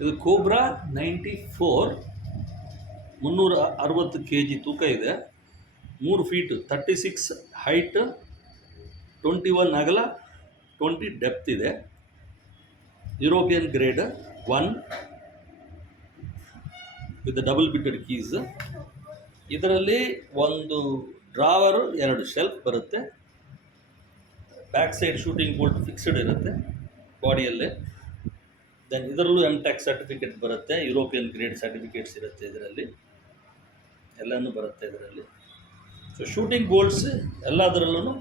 ಇದು cobra 94 360 kg ತೂಕ ಇದೆ. 3 ಫೀಟ್ 36 ಹೈಟ್, 21 ಅಗಲ, 20 ಡೆಪ್ತ್ ಇದೆ. European grade 1 with double bitted keys. ಇದರಲ್ಲಿ ಒಂದು ಡ್ರಾವರು, 2 ಶೆಲ್ಫ್ ಬರುತ್ತೆ. Back side shooting bolt fixed ಇರುತ್ತೆ ಬಾಡಿಯಲ್ಲೇ. ದೆನ್ ಇದರಲ್ಲೂ M.Tech ಸರ್ಟಿಫಿಕೇಟ್ ಬರುತ್ತೆ, ಯುರೋಪಿಯನ್ ಗ್ರೇಡ್ ಸರ್ಟಿಫಿಕೇಟ್ಸ್ ಇರುತ್ತೆ ಇದರಲ್ಲಿ, ಎಲ್ಲನೂ ಬರುತ್ತೆ ಇದರಲ್ಲಿ. ಸೊ ಶೂಟಿಂಗ್ ಬೋಲ್ಟ್ಸ್ ಎಲ್ಲದರಲ್ಲೂ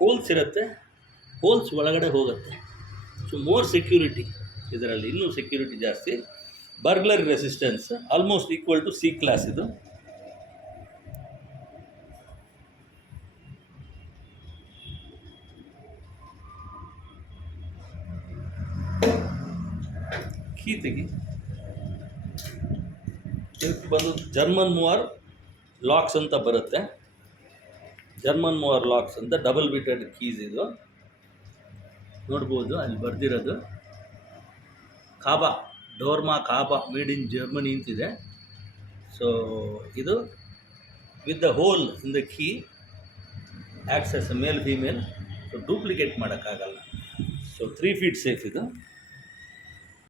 ಹೋಲ್ಸ್ ಇರುತ್ತೆ, ಹೋಲ್ಸ್ ಒಳಗಡೆ ಹೋಗುತ್ತೆ. ಸೊ ಮೋರ್ ಸೆಕ್ಯೂರಿಟಿ ಇದರಲ್ಲಿ, ಇನ್ನೂ ಸೆಕ್ಯೂರಿಟಿ ಜಾಸ್ತಿ. Burglar resistance almost equal to C class ಇದು. ಕೀ ತೆಗಿ. ಇದಕ್ಕೆ ಬಂದು ಜರ್ಮನ್ ಮೂವರ್ ಲಾಕ್ಸ್ ಅಂತ ಬರುತ್ತೆ. ಜರ್ಮನ್ ಮೂವರ್ ಲಾಕ್ಸ್ ಅಂತ ಡಬಲ್ ಬಿಟೆಡ್ ಕೀಸ್ ಇದು. ನೋಡ್ಬೋದು ಅಲ್ಲಿ ಬರ್ದಿರೋದು Kaba, Dorma Kaba made in Germany ಅಂತಿದೆ. ಸೊ ಇದು with the hole in the key acts as male female. So duplicate ಮಾಡೋಕ್ಕಾಗಲ್ಲ. ಸೊ 3 ಫೀಟ್ ಸೇಫ್ ಇದು.